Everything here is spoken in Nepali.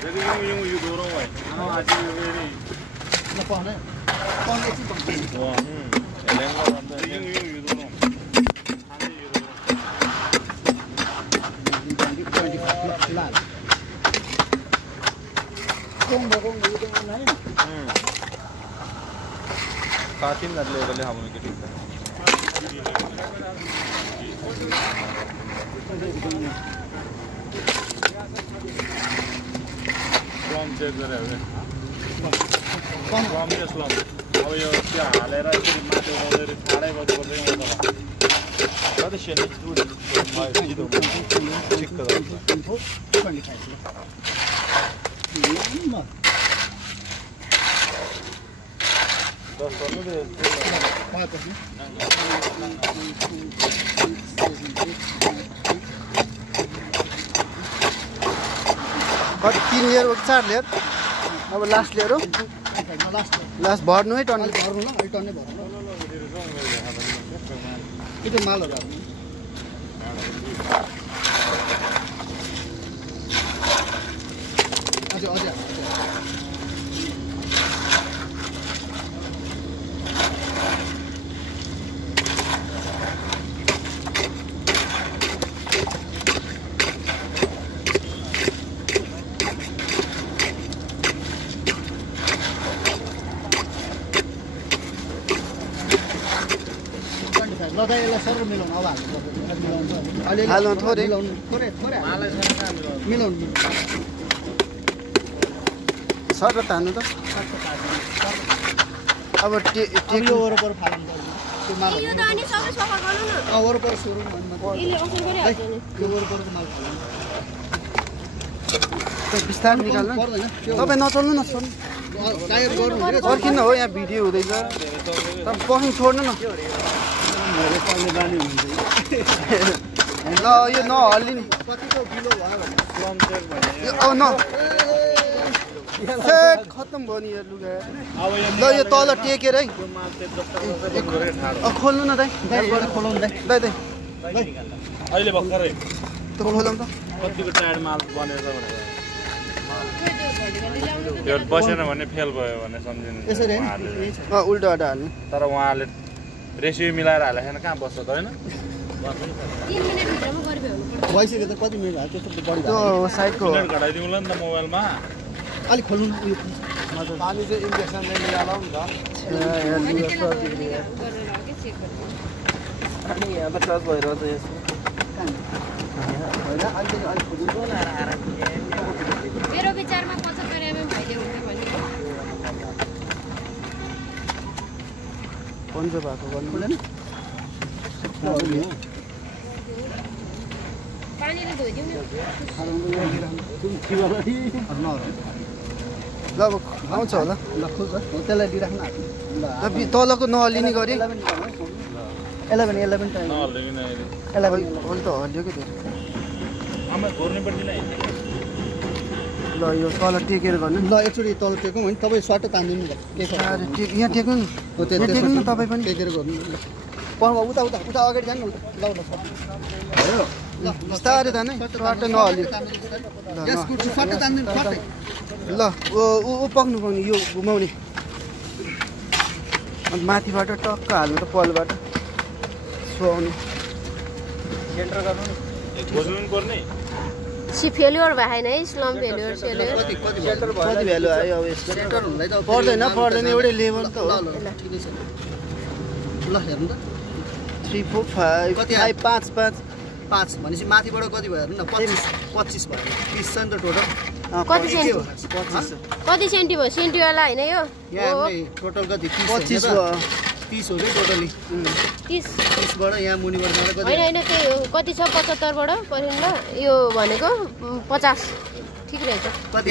Jadi yung dorong weh. Aji ini. Lepas ni. Kon itu bang. Wah. Eleng lah benda. Yung dorong. Handi dorong. Jadi 25 lah. Kong itu mana? Katim nak level हम उनके ठीक है। Slum check करे हुए। Slum के slum। अब यो क्या हाल है राइट की माते वाले खाड़े बच्चे बच्चे हैं मतलब। बात शेनी दूर मार जीतो ठीक करो। 25 Dos solo de But 3 year or 4 year. अब लास्ट लिएर लास्ट भर्नु है टन भर्नु ल टन्नै भर्नु त्यो मालहरु अझ लगाएला सर मिलाउन अब हाल्नु थोरै मिलाउन सर तान्नु त अब टेक्यो वरपर फाल्नु त्यो माल यो त अनि सबै सफा गर्नु न वरपर सुरु भन्नु यसले असर गरिहाल्छ नि यो वरपरको माल फाल्नु त बिस्तारै निकाल्नु पर्दैन तपाई नचल्नु न सर टायर गर्नु अर्किन हो यहाँ भिडियो हुँदैछ तपाईँ पस्नु छोड्नु न मैले पाउने बानी हुन्छ ल यो नहल्लिने कतिको किलो भयो भने slum check भने। अब न सेट खत्तम भयो नि यो लुगा अब यो ल यो तल टेकेर है त्यो माते जस्तो गरेर ठाडो। खोल्नु न दाइ दाइबाट खोलाउनु दाइ दाइ अहिले भर्खरै त खोलाउनु त कतिको टायर्ड माल बनेछ भनेर। त्यो बसेन भने फेल भयो भने सम्झिनु। यसरी हैन उल्टा अड्डा हाल्नु तर उहाँले रेसियो मिलाएर हाले छैन कहाँ बस्छ त हैन। 3 मिनेट भित्रमा गरिभ्याउनु पर्छ भइसक्यो त कति मिनट भयो त्यस्तो बढी त्यो साइडको मिनट घटाइदिउँला नि त मोबाइलमा। अलि खोल्नु उयो पानी चाहिँ इन्जेक्सनले निकालौ नि त अनि त्यसलाई गरेर के चेक गर्नु अनि यहाँ त टच भइरहेछ यसमा हैन अलि खोल्नु मेरो विचारमा 75 एमएम भइले हुन्छ भन्ने पन्चो भएको गर्नु खोलेन पानीले धोइदिउँ नि ल अब आउँछ होला ल खोज त्यसलाई दिइराख्नु ल तलको नहल्लिने गरी 11 टाइम नहल्लिने अहिले 11 अहिले त हल्लियो कि धेरै आमा घोर्ने पर्दैन है। ल यो तल टेकेर गर्नु ल एकचोटि तल टेकौँ होइन तपाईँ स्वाटो तान्दिनु के छ यहाँ टेक्नु नि हो यहाँ टेक्नु न तपाईँ पनि टेकेर गर्नु ल पर्वा उता अगाडि जानु ल भयो ल बिस्तारै तान्नु है स्वाटो नहल्लियो यस कुर्सी स्वाटो तान्दिनु स्वाटै ल ऊ पक्नु पाउने यो घुमाउने अन्त माथिबाट टक्क हाल्नु त पलबाट सुहाउने सेन्टर गर्नु नि खोज्नु नि पर्ने। सी फेल्योर भएन है स्लम फेल्योर सेल्योर कति भ्यालु आयो अब यसको सेन्टर हुँदै त पर्दैन एउटै लेभल त हो ल ठिकै छ ल हेर्नु त 3 4 5 कति 5 5 5 भनेपछि माथिबाट कति भयो हेर्नु न 25 भयो 30 छ नि त टोटल कति सेन्टी 25 कति सेन्टी भयो सेन्टीवाला होइन यो यहाँ टोटल कति 25 भयो 30 हो कि टोटली 30 30बाट यहाँ मुनिबाट मलाई कति होइन त्यही हो कति छ 75 बाट पर्दैन ल यो भनेको 50 ठिक रहेछ कति